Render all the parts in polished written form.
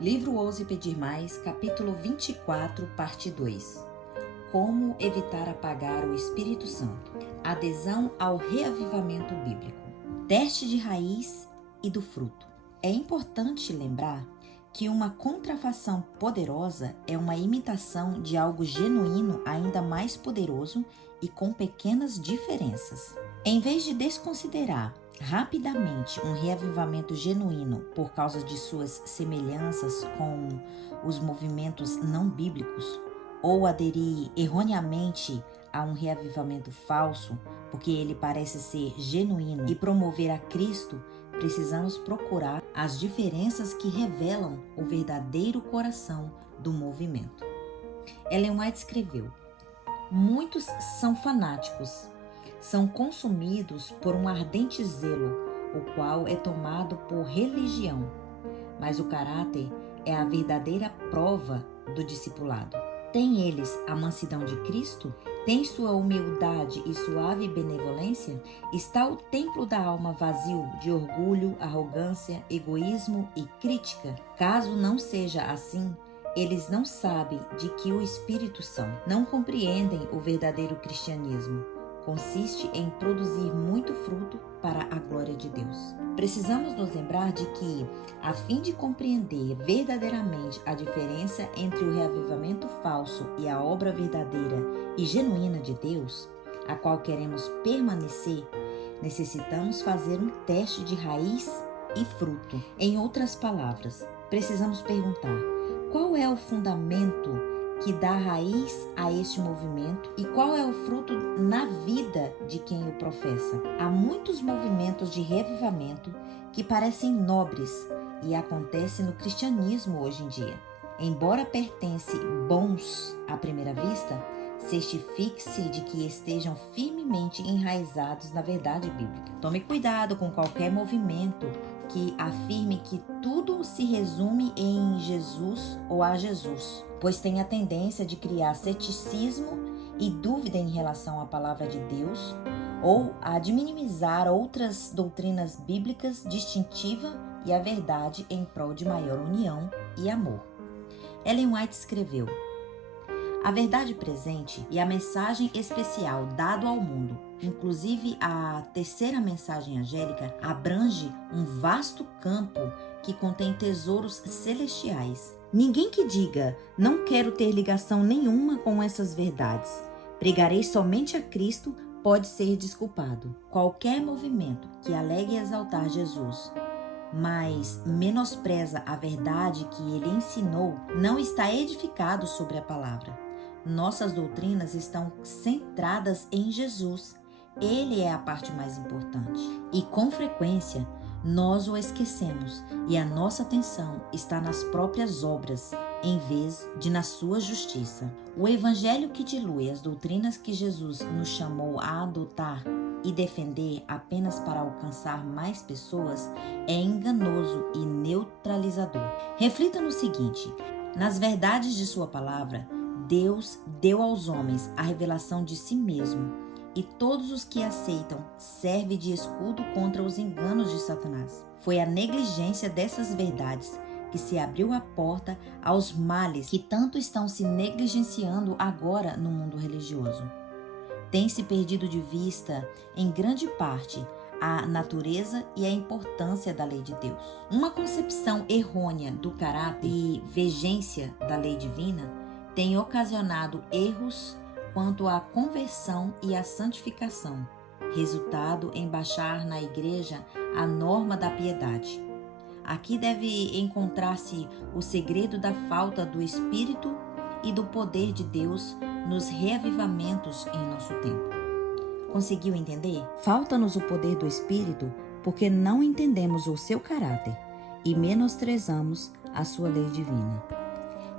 Livro Ouse Pedir Mais, capítulo 24, parte 2. Como evitar apagar o Espírito Santo. Adesão ao reavivamento bíblico. Teste de raiz e do fruto. É importante lembrar que uma contrafação poderosa é uma imitação de algo genuíno ainda mais poderoso e com pequenas diferenças. Em vez de desconsiderar rapidamente um reavivamento genuíno por causa de suas semelhanças com os movimentos não bíblicos, ou aderir erroneamente a um reavivamento falso porque ele parece ser genuíno e promover a Cristo, precisamos procurar as diferenças que revelam o verdadeiro coração do movimento. Ellen White escreveu: muitos são fanáticos, são consumidos por um ardente zelo, o qual é tomado por religião, mas o caráter é a verdadeira prova do discipulado. Têm eles a mansidão de Cristo? Tem sua humildade e suave benevolência? Está o templo da alma vazio de orgulho, arrogância, egoísmo e crítica? Caso não seja assim, eles não sabem de que o Espírito são. Não compreendem o verdadeiro cristianismo. Consiste em produzir muito fruto para a glória de Deus. Precisamos nos lembrar de que, a fim de compreender verdadeiramente a diferença entre o reavivamento falso e a obra verdadeira e genuína de Deus, a qual queremos permanecer, necessitamos fazer um teste de raiz e fruto. Em outras palavras, precisamos perguntar: qual é o fundamento que dá raiz a este movimento e qual é o fruto na vida de quem o professa? Há muitos movimentos de reavivamento que parecem nobres e acontecem no cristianismo hoje em dia. Embora pertencem bons à primeira vista, certifique-se de que estejam firmemente enraizados na verdade bíblica. Tome cuidado com qualquer movimento que afirme que tudo se resume em Jesus ou a Jesus, pois tem a tendência de criar ceticismo e dúvida em relação à palavra de Deus, ou a de minimizar outras doutrinas bíblicas distintivas e a verdade em prol de maior união e amor. Ellen White escreveu: a verdade presente e a mensagem especial dado ao mundo, inclusive a terceira mensagem angélica, abrange um vasto campo que contém tesouros celestiais. Ninguém que diga, não quero ter ligação nenhuma com essas verdades, pregarei somente a Cristo, pode ser desculpado. Qualquer movimento que alegue exaltar Jesus, mas menospreza a verdade que ele ensinou, não está edificado sobre a palavra. Nossas doutrinas estão centradas em Jesus. Ele é a parte mais importante. E com frequência, nós o esquecemos e a nossa atenção está nas próprias obras, em vez de na sua justiça. O evangelho que dilui as doutrinas que Jesus nos chamou a adotar e defender apenas para alcançar mais pessoas é enganoso e neutralizador. Reflita no seguinte: nas verdades de sua palavra, Deus deu aos homens a revelação de si mesmo, e todos os que aceitam servem de escudo contra os enganos de Satanás. Foi a negligência dessas verdades que se abriu a porta aos males que tanto estão se negligenciando agora no mundo religioso. Tem-se perdido de vista, em grande parte, a natureza e a importância da lei de Deus. Uma concepção errônea do caráter e vigência da lei divina tem ocasionado erros quanto à conversão e à santificação, resultado em baixar na igreja a norma da piedade. Aqui deve encontrar-se o segredo da falta do Espírito e do poder de Deus nos reavivamentos em nosso tempo. Conseguiu entender? Falta-nos o poder do Espírito porque não entendemos o seu caráter e menosprezamos a sua lei divina.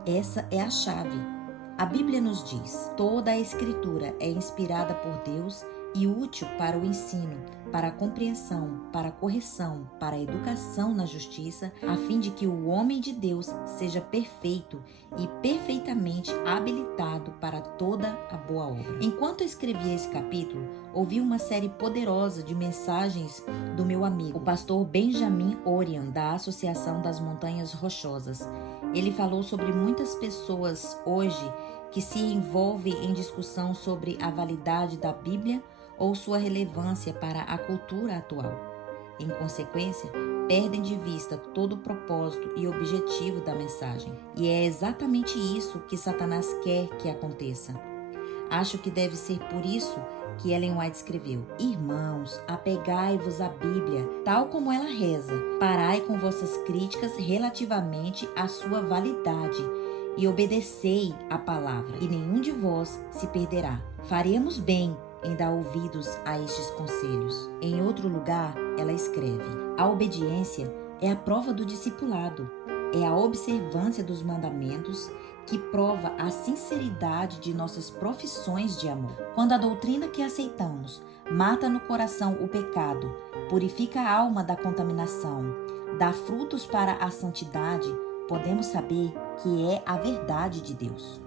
Essa é a chave. A Bíblia nos diz: toda a Escritura é inspirada por Deus e útil para o ensino, para a compreensão, para a correção, para a educação na justiça, a fim de que o homem de Deus seja perfeito e perfeitamente habilitado para toda a boa obra. Enquanto eu escrevia esse capítulo, ouvi uma série poderosa de mensagens do meu amigo, o pastor Benjamin Orion, da Associação das Montanhas Rochosas. Ele falou sobre muitas pessoas hoje que se envolvem em discussão sobre a validade da Bíblia ou sua relevância para a cultura atual. Em consequência, perdem de vista todo o propósito e objetivo da mensagem. E é exatamente isso que Satanás quer que aconteça. Acho que deve ser por isso que Ellen White escreveu: Irmãos, apegai-vos à Bíblia, tal como ela reza. Parai com vossas críticas relativamente à sua validade e obedecei à palavra, e nenhum de vós se perderá. Faríamos bem em dar ouvidos a estes conselhos. Em outro lugar, ela escreve: a obediência é a prova do discipulado, é a observância dos mandamentos que prova a sinceridade de nossas profissões de amor. Quando a doutrina que aceitamos mata no coração o pecado, purifica a alma da contaminação, dá frutos para a santidade, podemos saber que é a verdade de Deus.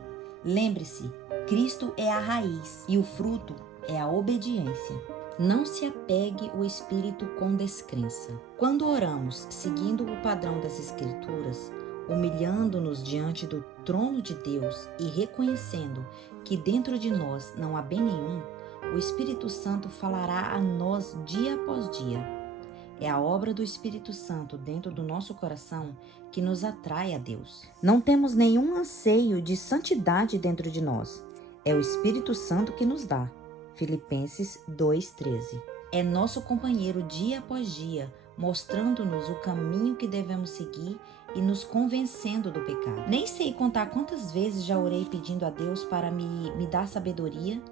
Lembre-se, Cristo é a raiz e o fruto é a obediência. Não se apegue ao espírito com descrença. Quando oramos seguindo o padrão das Escrituras, humilhando-nos diante do trono de Deus e reconhecendo que dentro de nós não há bem nenhum, o Espírito Santo falará a nós dia após dia. É a obra do Espírito Santo dentro do nosso coração que nos atrai a Deus. Não temos nenhum anseio de santidade dentro de nós. É o Espírito Santo que nos dá. Filipenses 2:13. É nosso companheiro dia após dia, mostrando-nos o caminho que devemos seguir e nos convencendo do pecado. Nem sei contar quantas vezes já orei pedindo a Deus para me dar sabedoria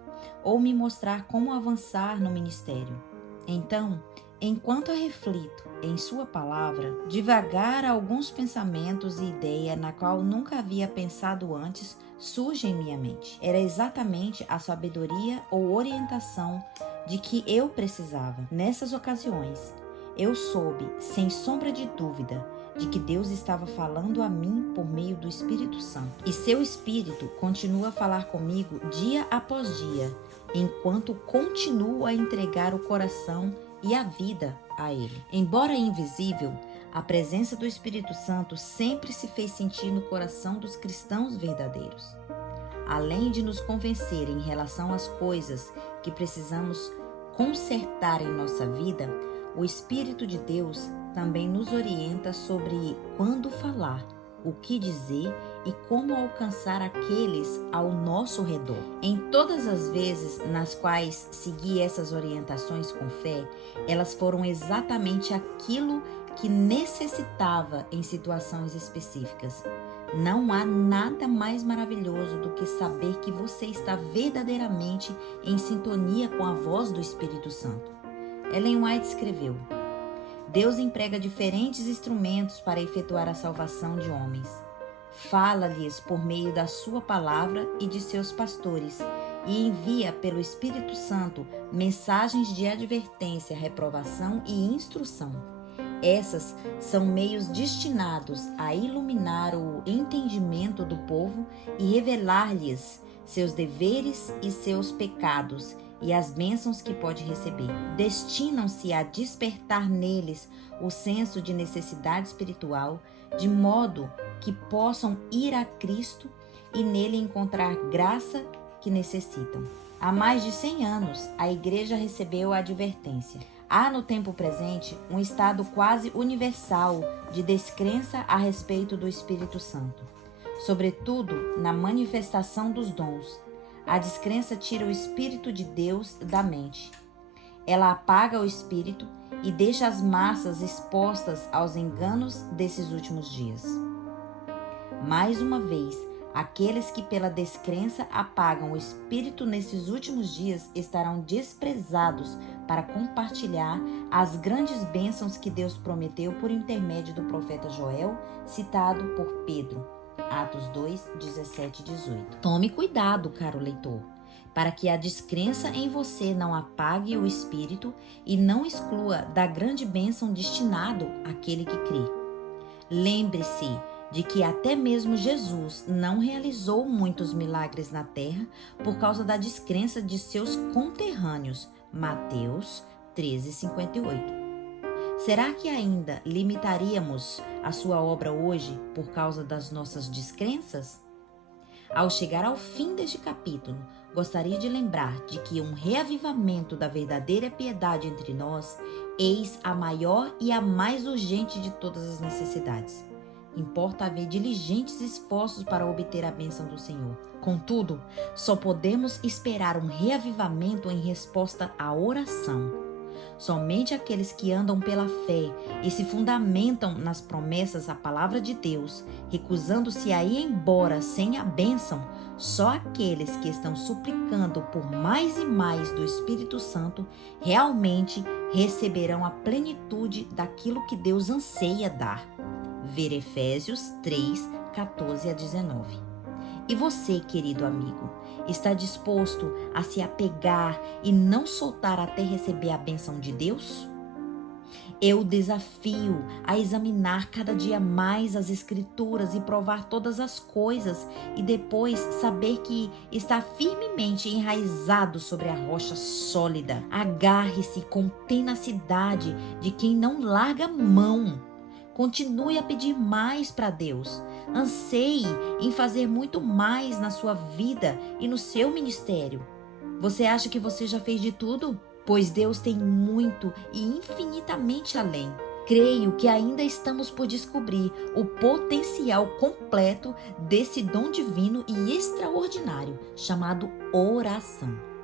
ou me mostrar como avançar no ministério. Então, enquanto eu reflito em sua palavra, devagar alguns pensamentos e ideias na qual nunca havia pensado antes surgem em minha mente. Era exatamente a sabedoria ou orientação de que eu precisava. Nessas ocasiões, eu soube, sem sombra de dúvida, de que Deus estava falando a mim por meio do Espírito Santo. E seu Espírito continua a falar comigo dia após dia, enquanto continuo a entregar o coração e a vida a Ele. Embora invisível, a presença do Espírito Santo sempre se fez sentir no coração dos cristãos verdadeiros. Além de nos convencer em relação às coisas que precisamos consertar em nossa vida, o Espírito de Deus também nos orienta sobre quando falar, o que dizer e como alcançar aqueles ao nosso redor. Em todas as vezes nas quais segui essas orientações com fé, elas foram exatamente aquilo que necessitava em situações específicas. Não há nada mais maravilhoso do que saber que você está verdadeiramente em sintonia com a voz do Espírito Santo. Ellen White escreveu: Deus emprega diferentes instrumentos para efetuar a salvação de homens. Fala-lhes por meio da sua palavra e de seus pastores, e envia pelo Espírito Santo mensagens de advertência, reprovação e instrução. Essas são meios destinados a iluminar o entendimento do povo e revelar-lhes seus deveres e seus pecados e as bênçãos que pode receber. Destinam-se a despertar neles o senso de necessidade espiritual, de modo que possam ir a Cristo e nele encontrar graça que necessitam. Há mais de 100 anos, a Igreja recebeu a advertência. Há no tempo presente um estado quase universal de descrença a respeito do Espírito Santo, sobretudo na manifestação dos dons. A descrença tira o Espírito de Deus da mente. Ela apaga o Espírito e deixa as massas expostas aos enganos desses últimos dias. Mais uma vez, aqueles que pela descrença apagam o Espírito nesses últimos dias estarão desprezados para compartilhar as grandes bênçãos que Deus prometeu por intermédio do profeta Joel, citado por Pedro. Atos 2, 17 e 18. Tome cuidado, caro leitor. para que a descrença em você não apague o espírito e não exclua da grande bênção destinado àquele que crê. Lembre-se de que até mesmo Jesus não realizou muitos milagres na terra por causa da descrença de seus conterrâneos. Mateus 13:58. Será que ainda limitaríamos a sua obra hoje por causa das nossas descrenças? Ao chegar ao fim deste capítulo, gostaria de lembrar de que um reavivamento da verdadeira piedade entre nós, eis a maior e a mais urgente de todas as necessidades. Importa haver diligentes esforços para obter a bênção do Senhor. Contudo, só podemos esperar um reavivamento em resposta à oração. Somente aqueles que andam pela fé e se fundamentam nas promessas da palavra de Deus, recusando-se a ir embora sem a bênção, só aqueles que estão suplicando por mais e mais do Espírito Santo realmente receberão a plenitude daquilo que Deus anseia dar. Ver Efésios 3:14-19. E você, querido amigo, está disposto a se apegar e não soltar até receber a bênção de Deus? Eu o desafio a examinar cada dia mais as Escrituras e provar todas as coisas e depois saber que está firmemente enraizado sobre a rocha sólida. Agarre-se com tenacidade de quem não larga mão. Continue a pedir mais para Deus. Anseie em fazer muito mais na sua vida e no seu ministério. Você acha que você já fez de tudo? Pois Deus tem muito e infinitamente além. Creio que ainda estamos por descobrir o potencial completo desse dom divino e extraordinário chamado oração.